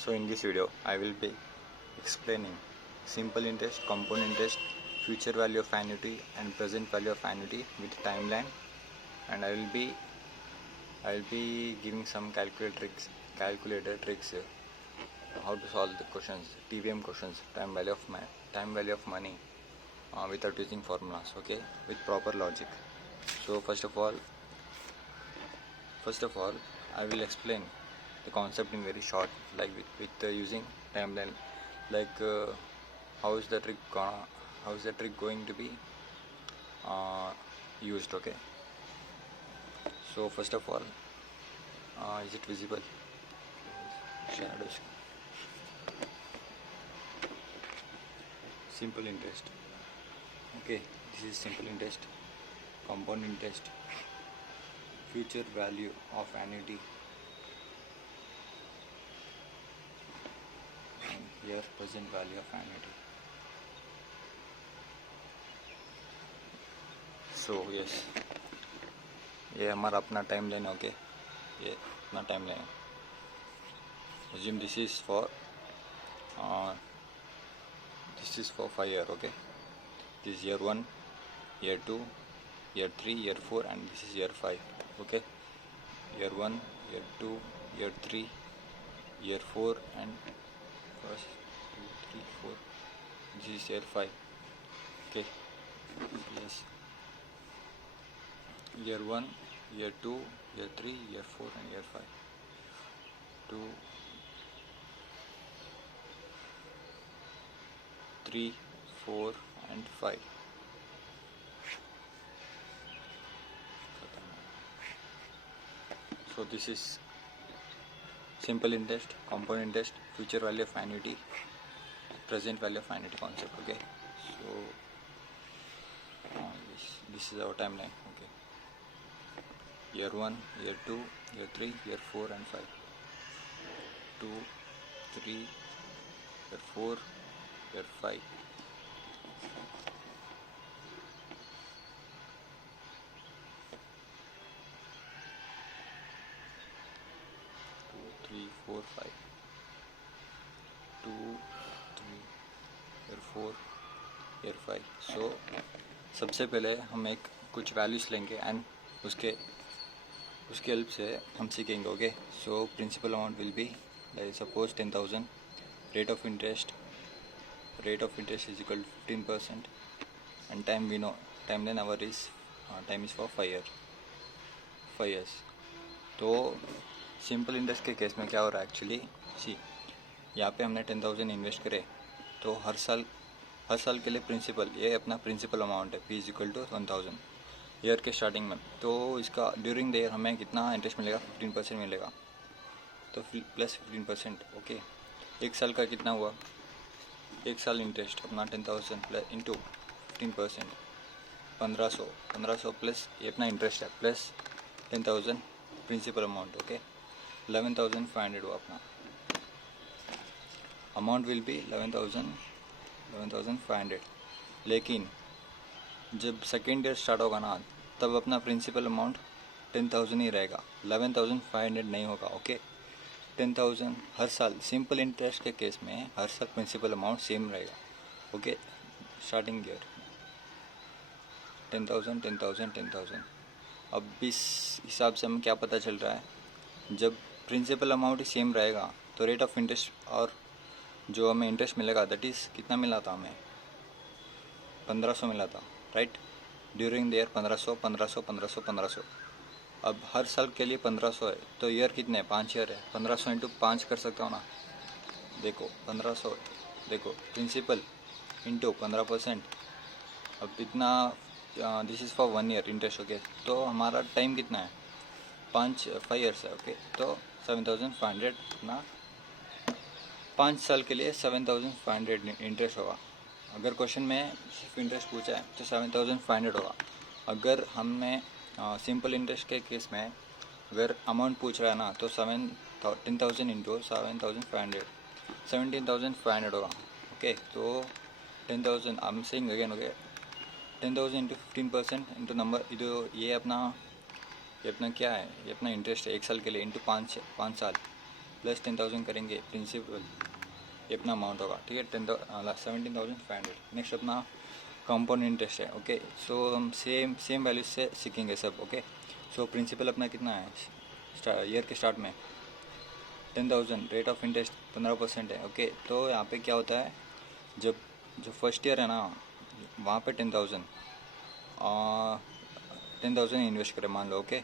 So in this video I will be explaining simple interest, compound interest, future value of annuity and present value of annuity with timeline, and I will be giving some calculator tricks how to solve the questions, TVM questions, time value of money without using formulas, okay, with proper logic. So first of all I will explain the concept in very short, like with using timeline, like how is the trick going to be used, okay. So first of all, is it visible? Shadows. Simple interest, okay, this is simple interest, compound interest, future value of annuity, and here present value of annuity. So yes, ये हमारा अपना time line, okay, ये अपना time line. Assume this is for 5 year, okay. This is year 1, year 2, year 3, year 4, and this is year 5, okay. Year 1, year 2, year 3, year 4, and first 2, 3, 4. This is year 5, okay. Yes, year 1, year 2, year 3, year 4, and year 5. 2, 3, 4, and 5. So this is simple interest, compound interest, future value of annuity, present value of annuity concept, okay. So this is our timeline, okay. Year 1, year 2, year 3, year 4, and 5. 2, 3, year 4, year 5. 2, 3, 4, 5. 2, 3, year 4, year 5. So सबसे पहले हम एक कुछ values लेंगे and उसके help से हम सीखेंगे, okay. So principal amount will be like suppose 10,000. Rate of interest is equal to 15%, and time we know, timeline our is time is for 5 years. तो सिंपल इंटरेस्ट के case में क्या हो रहा है एक्चुअली, सी यहाँ पे हमने 10,000 इन्वेस्ट करे, तो हर साल के लिए प्रिंसिपल, ये अपना प्रिंसिपल अमाउंट है, P is equal to 1,000 year के स्टार्टिंग में. तो इसका ड्यूरिंग द ईयर हमें कितना इंटरेस्ट मिलेगा, 15% मिलेगा. तो प्लस 15%, ओके. एक साल का कितना हुआ, एक साल इंटरेस्ट अपना 10,000 प्लस इंटू 15%, 1,500 प्लस ये अपना इंटरेस्ट है, प्लस 10,000 प्रिंसिपल अमाउंट, ओके. 11,500 हुआ अपना अमाउंट, विल बी 11,500. लेकिन जब सेकेंड ईयर स्टार्ट होगा ना, तब अपना प्रिंसिपल अमाउंट 10,000 ही रहेगा, 11,500 नहीं होगा, ओके. 10,000 हर साल, सिंपल इंटरेस्ट के केस में हर साल प्रिंसिपल अमाउंट सेम रहेगा, ओके. Starting year 10,000. अब इस हिसाब से हमें क्या पता चल रहा है, जब प्रिंसिपल अमाउंट ही सेम रहेगा तो रेट ऑफ इंटरेस्ट और जो हमें इंटरेस्ट मिलेगा, दैट इज़ कितना मिला था हमें, 1,500 मिला था, राइट. During the year 1,500. अब हर साल के लिए 1,500 है, तो ईयर कितने, 5 ईयर है, 1,500 इंटू 5 कर सकता हूँ ना. देखो 1,500, देखो प्रिंसिपल इंटू 15%. अब इतना, this is for 1 year interest, okay. तो हमारा टाइम कितना है, 5 ईयर्स है, ओके. तो 7,500 ना, 5 साल के लिए 7,500 इंटरेस्ट होगा. अगर क्वेश्चन में सिर्फ इंटरेस्ट पूछा है तो 7,500 होगा. अगर हमने सिंपल इंटरेस्ट के केस में अगर अमाउंट पूछ रहा है ना, तो 10,000 इंटू 7,500, 17,500 होगा, ओके. तो 10,000, I am saying again, okay, 10,000 into 15% into number, ये अपना क्या है, ये अपना इंटरेस्ट है एक साल के लिए, इंटू 5 साल. प्लस 10,000 करेंगे प्रिंसिपल, ये अपना अमाउंट होगा, ठीक है, 17,500। नेक्स्ट अपना कंपाउंड इंटरेस्ट है। ओके, सो हम सेम वैल्यू से सीखेंगे सब। ओके, सो प्रिंसिपल अपना कितना है ईयर के स्टार्ट में 10,000, रेट ऑफ इंटरेस्ट 15% है। ओके, तो यहाँ पे क्या होता है, जब जो फर्स्ट ईयर है ना वहाँ पे 10,000 इन्वेस्ट करें मान लो। ओके,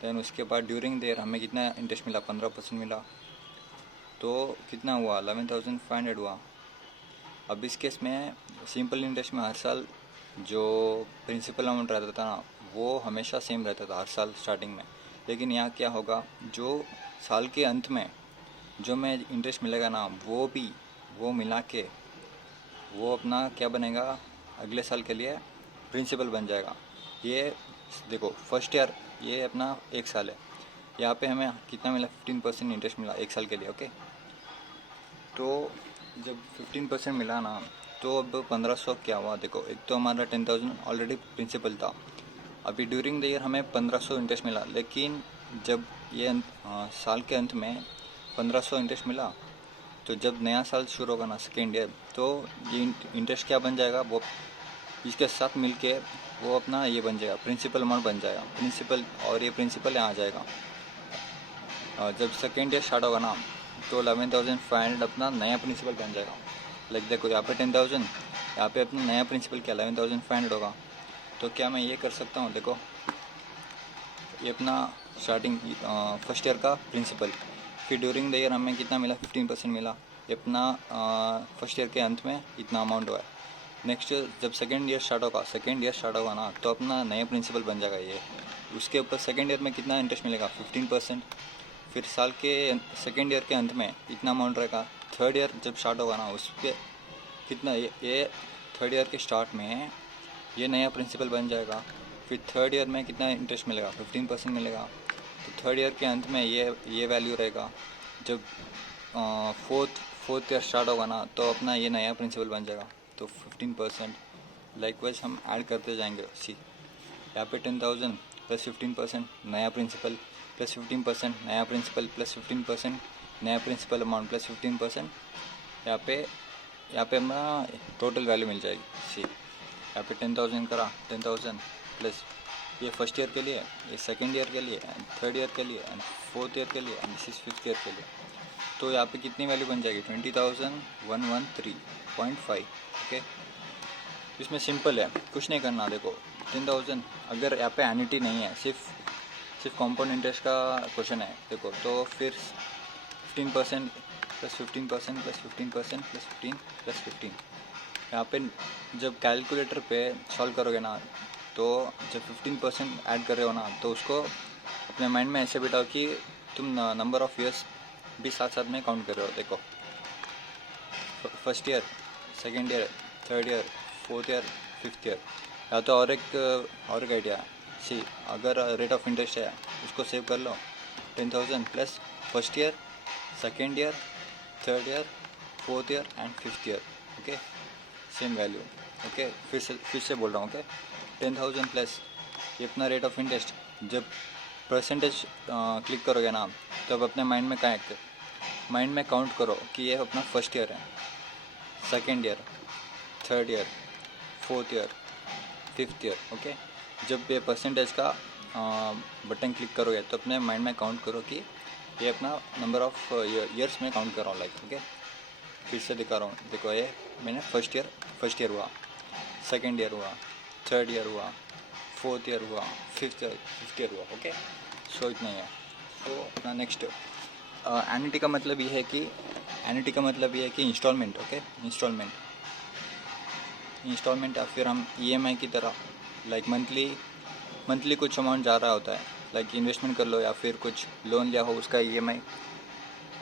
देन उसके बाद ड्यूरिंग देयर हमें कितना इंटरेस्ट मिला, 15% मिला, तो कितना हुआ 11,500 हुआ। अब इस केस में सिंपल इंटरेस्ट में हर साल जो प्रिंसिपल अमाउंट रहता था ना वो हमेशा सेम रहता था हर साल स्टार्टिंग में, लेकिन यहाँ क्या होगा, जो साल के अंत में जो में इंटरेस्ट मिलेगा ना वो मिला के वो अपना क्या बनेगा, अगले साल के लिए प्रिंसिपल बन जाएगा। ये देखो फर्स्ट ईयर ये अपना एक साल है, यहाँ पे हमें कितना मिला 15% इंटरेस्ट मिला एक साल के लिए। ओके, तो जब 15% मिला ना तो अब 1500 क्या हुआ, देखो एक तो हमारा 10,000 ऑलरेडी प्रिंसिपल था, अभी ड्यूरिंग द ईयर हमें 1500 इंटरेस्ट मिला, लेकिन जब ये साल के अंत में 1500 इंटरेस्ट मिला, तो जब नया साल शुरू होगा ना सेकेंड ईयर, तो ये इंटरेस्ट क्या बन जाएगा, वो इसके साथ मिलके वो अपना ये बन जाएगा प्रिंसिपल अमाउंट बन जाएगा प्रिंसिपल, और ये प्रिंसिपल यहाँ आ जाएगा। जब सेकेंड ईयर स्टार्ट होगा ना तो 11,500 अपना नया प्रिंसिपल बन जाएगा। लाइक देखो यहाँ पे 10,000, यहाँ पे अपना नया प्रिंसिपल क्या 11,500 होगा। तो क्या मैं ये कर सकता हूँ, देखो ये अपना स्टार्टिंग फर्स्ट ईयर का प्रिंसिपल, फिर ड्यूरिंग द ईयर हमें कितना मिला 15% मिला, ये अपना फर्स्ट ईयर के अंत में इतना अमाउंट हुआ है। नेक्स्ट जब सेकेंड ईयर स्टार्ट होगा ना तो अपना नया प्रिंसिपल बन जाएगा ये, उसके ऊपर सेकेंड ईयर में कितना इंटरेस्ट मिलेगा 15%, फिर साल के सेकेंड ईयर के अंत में इतना अमाउंट रहेगा। थर्ड ईयर जब स्टार्ट होगा ना उस पर कितना ये थर्ड ईयर के स्टार्ट में ये नया प्रिंसिपल बन जाएगा, फिर थर्ड ईयर में कितना इंटरेस्ट मिलेगा 15% मिलेगा। तो थर्ड ईयर के अंत में ये वैल्यू रहेगा। जब फोर्थ ईयर स्टार्ट होगा ना तो अपना ये नया प्रिंसिपल बन जाएगा, तो 15%। लाइकवाइज हम ऐड करते जाएंगे। सी यहाँ पे 10,000 प्लस 15% नया प्रिंसिपल प्लस 15% नया प्रिंसिपल प्लस 15% नया प्रिंसिपल अमाउंट प्लस 15%, यहाँ पे हमारा टोटल वैल्यू मिल जाएगी। सी यहाँ पे 10,000 करा, 10,000 प्लस ये फर्स्ट ईयर के लिए, ये सेकेंड ईयर के लिए, एंड थर्ड ईयर के लिए, एंड फोर्थ ईयर के लिए, and this is fifth year के लिए। तो यहाँ पे कितनी वैल्यू बन जाएगी 20,113.5। ओके, इसमें सिंपल है, कुछ नहीं करना। देखो 10,000 अगर यहाँ पे एन्युटी नहीं है, सिर्फ कंपाउंड इंटरेस्ट का क्वेश्चन है, देखो तो फिर 15% प्लस 15% प्लस 15% प्लस 15 प्लस 15। यहाँ पे जब कैलकुलेटर पे सॉल्व करोगे ना तो जब 15% ऐड कर रहे हो ना तो उसको अपने माइंड में ऐसे बिठाओ कि तुम नंबर ऑफ़ ईयर्स भी साथ साथ में काउंट कर रहे हो। देखो first year, second year, third year, fourth year, fifth year. या तो और एक आइडिया, सी अगर रेट ऑफ इंटरेस्ट है उसको सेव कर लो, 10,000 plus first year, second year, third year, fourth year and fifth year. Okay, same value. Okay, फिर से बोल रहा हूँ। ओके, 10,000 प्लस ये अपना रेट ऑफ इंटरेस्ट, जब परसेंटेज क्लिक करोगे ना तब अपने माइंड में काउंट करो कि ये अपना फर्स्ट ईयर है, second year, third year, fourth year, fifth year. Okay, जब ये परसेंटेज का बटन क्लिक करोगे तो अपने माइंड में काउंट करो कि ये अपना नंबर ऑफ ईयर्स में काउंट कर रहा हूँ। लाइक ओके, फिर से दिखा रहा हूँ। देखो ये मैंने फर्स्ट ईयर हुआ, सेकेंड ईयर हुआ, थर्ड ईयर हुआ, फोर्थ ईयर हुआ, फिफ्थ ईयर हुआ। ओके, सो इतना ही है। तो अपना नेक्स्ट एन्युटी का मतलब ये है कि इंस्टॉलमेंट। ओके, इंस्टॉलमेंट या फिर हम ईएमआई की तरह, लाइक मंथली कुछ अमाउंट जा रहा होता है, लाइक इन्वेस्टमेंट कर लो या फिर कुछ लोन लिया हो उसका ईएमआई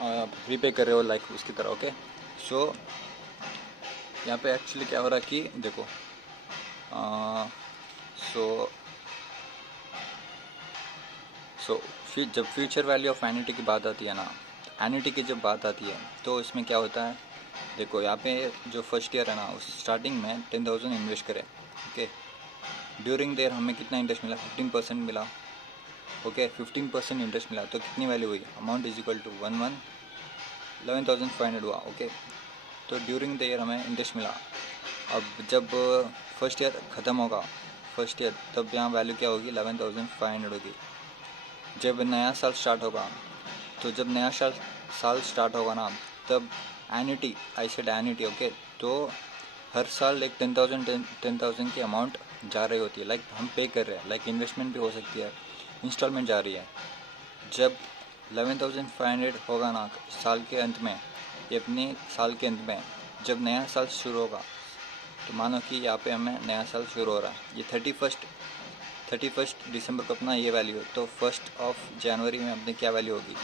प्रीपे कर रहे हो, लाइक उसकी तरह। ओके, सो यहाँ पे एक्चुअली क्या हो रहा है कि देखो फिर जब फ्यूचर वैल्यू ऑफ एन्युटी की बात आती है ना, एन्युटी की जब बात आती है तो इसमें क्या होता है, देखो यहाँ पे जो फर्स्ट ईयर है ना उस स्टार्टिंग में 10,000 इन्वेस्ट करें। ओके, ड्यूरिंग देयर हमें कितना इंटरेस्ट मिला 15% मिला। ओके, 15% इंटरेस्ट मिला तो कितनी वैल्यू हुई, अमाउंट इज इक्वल टू 11 11,500 हुआ। ओके, तो ड्यूरिंग द ईयर हमें इंटरेस्ट मिला। अब जब फर्स्ट ईयर ख़त्म होगा, फर्स्ट ईयर, तब यहाँ वैल्यू क्या होगी, 11,500 होगी। जब नया साल स्टार्ट होगा, तो जब नया साल स्टार्ट होगा ना, तब annuity, I said annuity, okay, तो हर साल एक 10,000 की अमाउंट जा रही होती है, लाइक हम पे कर रहे हैं, लाइक इन्वेस्टमेंट भी हो सकती है, इंस्टॉलमेंट जा रही है। जब 11,500 होगा ना साल के अंत में, ये अपने साल के अंत में जब नया साल शुरू होगा, तो मानो कि यहाँ पे हमें नया साल शुरू हो रहा है, ये 31 दिसंबर को अपना ये वैल्यू है, तो 1 जनवरी में अपनी क्या वैल्यू होगी,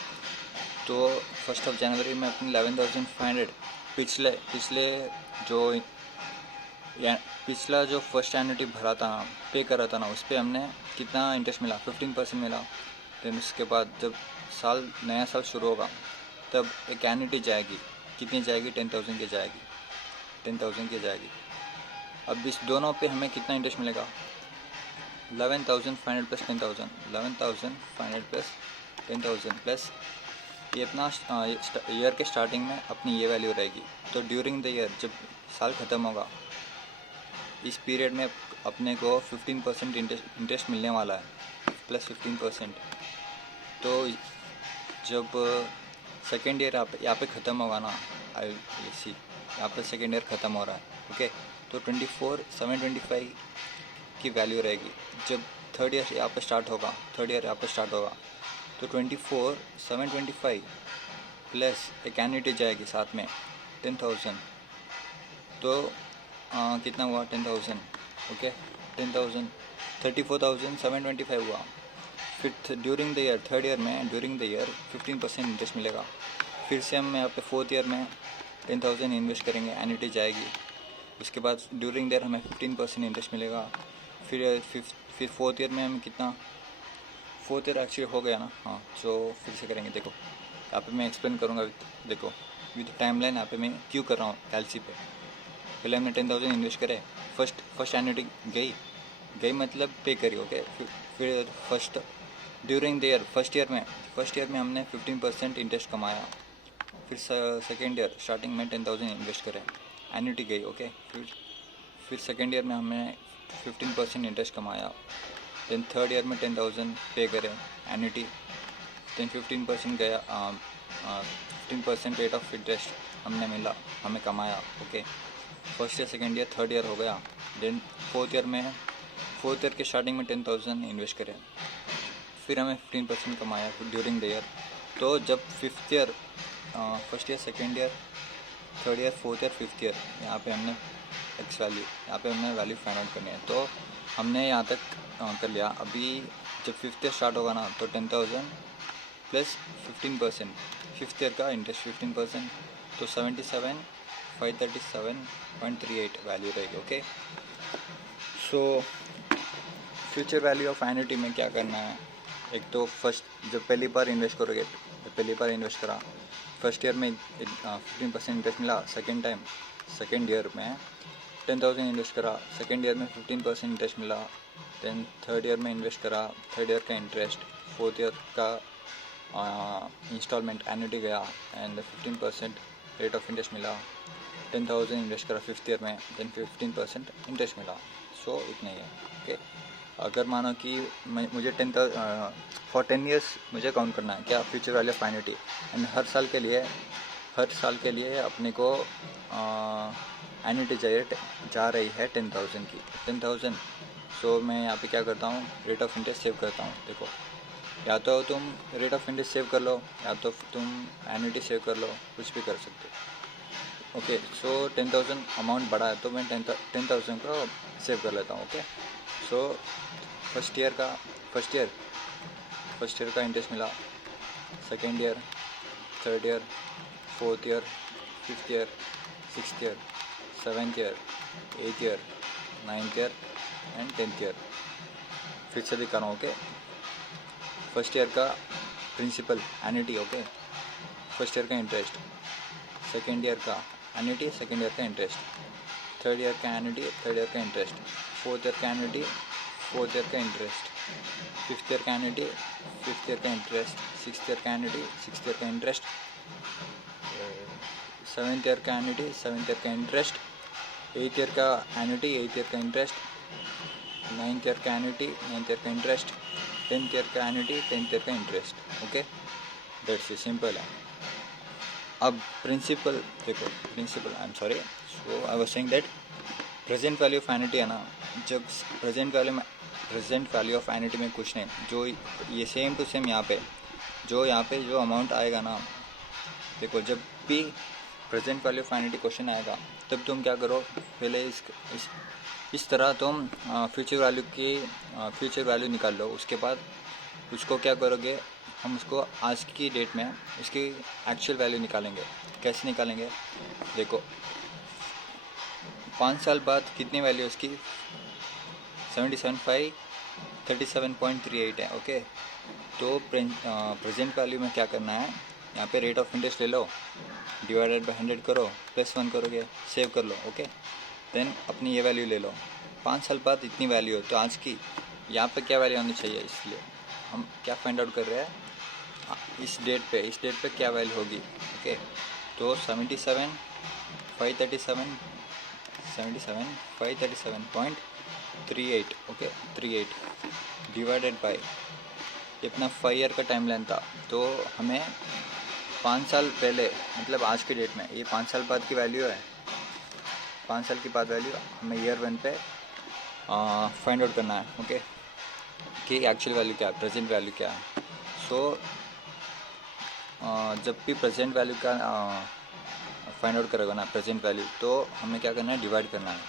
तो 1 जनवरी में अपनी 11,500 पिछले जो पिछला जो फर्स्ट एन्युटी भरा था ना, पे करा था ना, उस पर हमने कितना इंटरेस्ट मिला, 15% मिला। देन उसके बाद जब नया साल शुरू होगा, तब एक एन्युटी जाएगी, कितनी जाएगी, 10,000 की जाएगी, 10,000 की जाएगी। अब इस दोनों पे हमें कितना इंटरेस्ट मिलेगा, 11,500 प्लस 10,000, 11,500 प्लस 10,000 प्लस ये अपना ईयर के स्टार्टिंग में अपनी ये वैल्यू रहेगी। तो ड्यूरिंग द ईयर जब साल ख़त्म होगा, इस पीरियड में अपने को 15% इंटरेस्ट मिलने वाला है, प्लस 15%। तो जब सेकेंड ईयर यहाँ पे ख़त्म होगा ना, IC यहाँ पे सेकेंड ईयर ख़त्म हो रहा है, ओके, तो 24,725 की वैल्यू रहेगी। जब थर्ड ईयर यहाँ पे स्टार्ट होगा, तो 24,725 प्लस एक एन्युटी जाएगी साथ में 10,000, तो कितना हुआ, 10,000, ओके, 10,000, 34,725 हुआ। फिर during the year, third year में ड्यूरिंग द ईयर 15% इंटरेस्ट मिलेगा। फिर से हम यहाँ पे फोर्थ ईयर में 10,000 इन्वेस्ट करेंगे, एन्युटी जाएगी। उसके बाद ड्यूरिंग द ईयर हमें 15% इंटरेस्ट मिलेगा। फिर फोर्थ ईयर में हमें कितना, फोर्थ ईयर एक्चुअली हो गया ना, हाँ, जो फिर से करेंगे। देखो यहाँ पे मैं एक्सप्लेन करूँगा देखो विद टाइमलाइन यहाँ पे मैं क्यों कर रहा हूँ एलसी पे। पहले हमने 10,000 इन्वेस्ट करे, फर्स्ट एन्युटी गई मतलब पे करी, ओके। फिर during the year first year में हमने 15% इंटरेस्ट कमाया। फिर सेकेंड ईयर स्टार्टिंग में 10,000 इन्वेस्ट करें, एन्युटी गई, ओके। फिर सेकेंड ईयर में हमने 15% इंटरेस्ट कमाया। देन थर्ड ईयर में 10,000 पे करें, एन्युटी। देन 15% गया, 15% रेट ऑफ इंटरेस्ट हमें कमाया, okay. First year, second year, third year हो गया। देन फोर्थ ईयर के स्टार्टिंग में 10,000 इन्वेस्ट करें, फिर हमें 15% कमाया ड्यूरिंग द ईयर। तो जब fifth year, first year, second year, third year, fourth year, fifth year, यहाँ पे हमने हमें वैल्यू फाइंड आउट करनी है। तो हमने यहाँ तक कर लिया। अभी जब फिफ्थ ईयर स्टार्ट होगा ना, तो 10,000 प्लस 15%, फिफ्थ ईयर का इंटरेस्ट 15%, तो 77,537.38 वैल्यू रहेगी, okay. So future value of annuity में क्या करना है, एक तो फर्स्ट जब पहली बार इन्वेस्ट करा, फर्स्ट ईयर में 15% इंटरेस्ट मिला, सेकेंड ईयर में 10,000 इन्वेस्ट करा, सेकेंड ईयर में 15% इंटरेस्ट मिला। देन थर्ड ईयर में इन्वेस्ट करा, थर्ड ईयर का इंटरेस्ट, फोर्थ ईयर का इंस्टॉलमेंट एन्युटी गया एंड 15% रेट ऑफ इंटरेस्ट मिला। 10,000 इन्वेस्ट करा फिफ्थ ईयर में, देन 15% इंटरेस्ट मिला। सो इतना ही है, ओके। अगर मानो कि मुझे फॉर 10 ईयर्स मुझे काउंट करना है क्या, future value of annuity, and हर साल के लिए अपने को एन्युटी जा रही है 10,000 की, 10,000। सो मैं यहाँ पे क्या करता हूँ, रेट ऑफ इंटरेस्ट सेव करता हूँ। देखो, या तो तुम रेट ऑफ इंटरेस्ट सेव कर लो, या तो तुम एन्युटी सेव कर लो, कुछ भी कर सकते हो, ओके। सो 10,000 अमाउंट बड़ा है, तो मैं 10,000 को सेव कर लेता हूँ, ओके। सो फर्स्ट ईयर का इंटरेस्ट मिला, second year, third year, fourth year, fifth year, sixth year, seventh year, eighth year, ninth year and 10th year. फिर से दिखा रहा हूँ, ओके। फर्स्ट ईयर का principal annuity, okay, first year का interest, second year का annuity, second year का interest, third year का एन्युटी, थर्ड ईयर का इंटरेस्ट, फोर्थ ईयर का एन्युटी, फोर्थ ईयर का इंटरेस्ट, फिफ्थ ईयर का एन्युटी, फिफ्थ ईयर का इंटरेस्ट, सिक्स्थ ईयर का एन्युटी, सिक्स्थ ईयर का इंटरेस्ट, 7th ईयर का एन्युटी, 7th ईयर का इंटरेस्ट, 8th ईयर का एन्युटी, 8th ईयर का इंटरेस्ट, 9th ईयर का एन्युटी, 9th ईयर का इंटरेस्ट, 10th ईयर का एन्युटी, 10th ईयर का interest. Okay, that's it, simple है. अब प्रिंसिपल देखो, principal I am sorry, so I was saying that present value of annuity है ना, जब प्रेजेंट वैल्यू ऑफ एन्युटी में कुछ नहीं, जो ये सेम टू सेम यहाँ पे जो अमाउंट आएगा ना, देखो जब भी present value of annuity question आएगा तब तुम क्या करो, पहले इस तरह तुम फ्यूचर वैल्यू निकाल लो. उसके बाद उसको क्या करोगे, हम उसको आज की डेट में उसकी एक्चुअल वैल्यू निकालेंगे. कैसे निकालेंगे, देखो 5 साल बाद कितनी वैल्यू उसकी 37,537.38 है. ओके, तो प्रेजेंट वैल्यू में क्या करना है, यहाँ पे रेट ऑफ इंटरेस्ट ले लो, डिवाइडेड बाय 100 करो, +1 करोगे, सेव कर लो. ओके, देन अपनी ये वैल्यू ले लो. 5 साल बाद इतनी वैल्यू हो, तो आज की यहाँ पे क्या वैल्यू होनी चाहिए, इसलिए हम क्या फाइंड आउट कर रहे हैं, इस डेट पे क्या वैल्यू होगी. ओके, तो 77,537.38. ओके, 38 डिवाइडेड बाय ये अपना 5 ईयर का टाइम लाइन था, तो हमें 5 साल पहले मतलब आज की डेट में ये 5 साल बाद की वैल्यू है. 5 साल की बाद वैल्यू हमें ईयर 1 पे फाइंड आउट करना है. ओके, कि एक्चुअल वैल्यू क्या है, प्रेजेंट वैल्यू क्या है. सो जब भी प्रेजेंट वैल्यू का फाइंड आउट करेगा ना प्रेजेंट वैल्यू, तो हमें क्या करना है, डिवाइड करना है.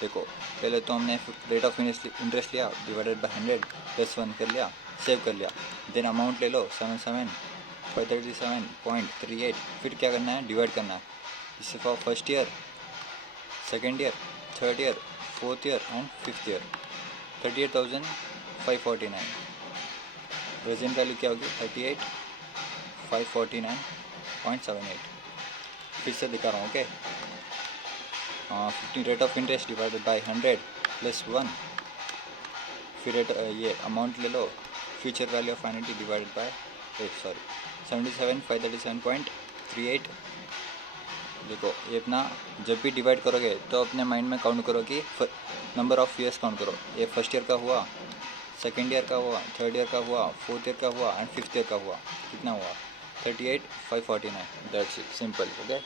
देखो पहले तो हमने रेट ऑफ इंटरेस्ट लिया, डिवाइडेड बाय 100 +1 कर लिया, सेव कर लिया. देन अमाउंट ले लो 77,537.38. फिर क्या करना है, डिवाइड करना है. इससे for first year, second year, third year, fourth year and fifth year. 38,549. Present value क्या होगी, 38,549.78. फिर से दिखा रहा हूँ. Okay, 15 rate of interest divided by 100 +1. फिर ये अमाउंट ले लो, future value of annuity divided by 77,537.38. देखो ये अपना जब भी डिवाइड करोगे तो अपने माइंड में काउंट करो कि नंबर ऑफ ईयर्स काउंट करो. ये फर्स्ट ईयर का हुआ, सेकेंड ईयर का हुआ, थर्ड ईयर का हुआ, फोर्थ ईयर का हुआ एंड फिफ्थ ईयर का हुआ. कितना हुआ, 38,549. That's it, simple. ओके.